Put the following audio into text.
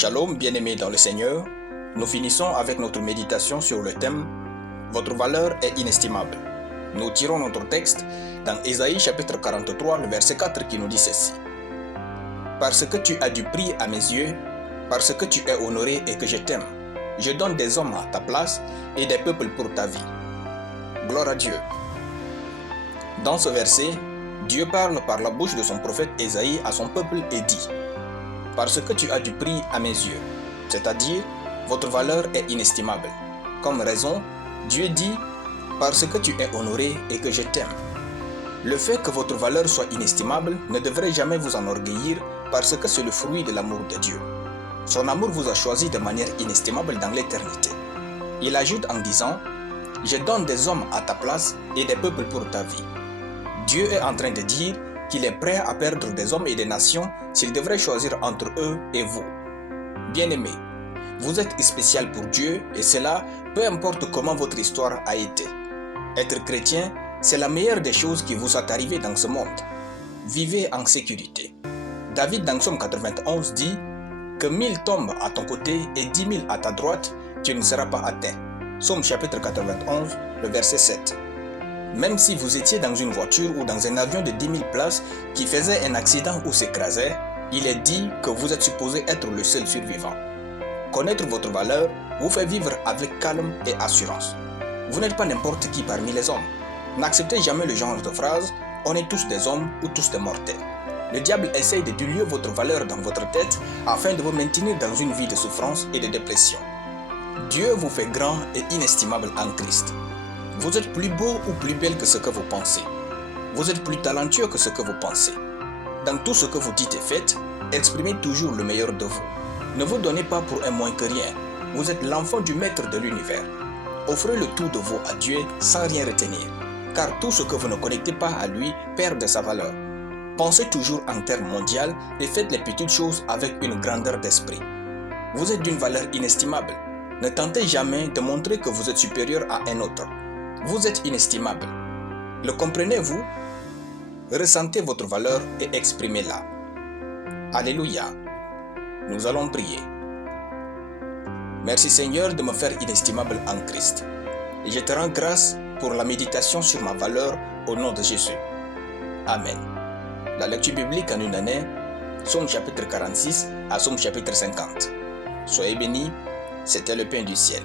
Shalom, bien-aimés dans le Seigneur, nous finissons avec notre méditation sur le thème « Votre valeur est inestimable ». Nous tirons notre texte dans Ésaïe chapitre 43, le verset 4 qui nous dit ceci. « Parce que tu as du prix à mes yeux, parce que tu es honoré et que je t'aime, je donne des hommes à ta place et des peuples pour ta vie. » Gloire à Dieu. Dans ce verset, Dieu parle par la bouche de son prophète Ésaïe à son peuple et dit « Parce que tu as du prix à mes yeux, c'est-à-dire votre valeur est inestimable. Comme raison, Dieu dit « Parce que tu es honoré et que je t'aime. » Le fait que votre valeur soit inestimable ne devrait jamais vous enorgueillir parce que c'est le fruit de l'amour de Dieu. Son amour vous a choisi de manière inestimable dans l'éternité. Il ajoute en disant « Je donne des hommes à ta place et des peuples pour ta vie. » Dieu est en train de dire qu'il est prêt à perdre des hommes et des nations s'il devrait choisir entre eux et vous. Bien-aimés, vous êtes spécial pour Dieu et cela, peu importe comment votre histoire a été. Être chrétien, c'est la meilleure des choses qui vous soit arrivée dans ce monde. Vivez en sécurité. David dans Psaume 91 dit que 1000 tombent à ton côté et 10 000 à ta droite, tu ne seras pas atteint. Psaume chapitre 91, le verset 7. Même si vous étiez dans une voiture ou dans un avion de 10 000 places qui faisait un accident ou s'écrasait, il est dit que vous êtes supposé être le seul survivant. Connaître votre valeur vous fait vivre avec calme et assurance. Vous n'êtes pas n'importe qui parmi les hommes. N'acceptez jamais le genre de phrase « on est tous des hommes ou tous des mortels ». Le diable essaye de diluer votre valeur dans votre tête afin de vous maintenir dans une vie de souffrance et de dépression. Dieu vous fait grand et inestimable en Christ. Vous êtes plus beau ou plus belle que ce que vous pensez. Vous êtes plus talentueux que ce que vous pensez. Dans tout ce que vous dites et faites, exprimez toujours le meilleur de vous. Ne vous donnez pas pour un moins que rien. Vous êtes l'enfant du maître de l'univers. Offrez le tout de vous à Dieu sans rien retenir, car tout ce que vous ne connectez pas à lui perd de sa valeur. Pensez toujours en termes mondiaux et faites les petites choses avec une grandeur d'esprit. Vous êtes d'une valeur inestimable. Ne tentez jamais de montrer que vous êtes supérieur à un autre. Vous êtes inestimable. Le comprenez-vous? Ressentez votre valeur et exprimez-la. Alléluia. Nous allons prier. Merci Seigneur de me faire inestimable en Christ. Et je te rends grâce pour la méditation sur ma valeur au nom de Jésus. Amen. La lecture biblique en une année, Psaume chapitre 46 à Psaume chapitre 50. Soyez bénis, c'était le pain du ciel.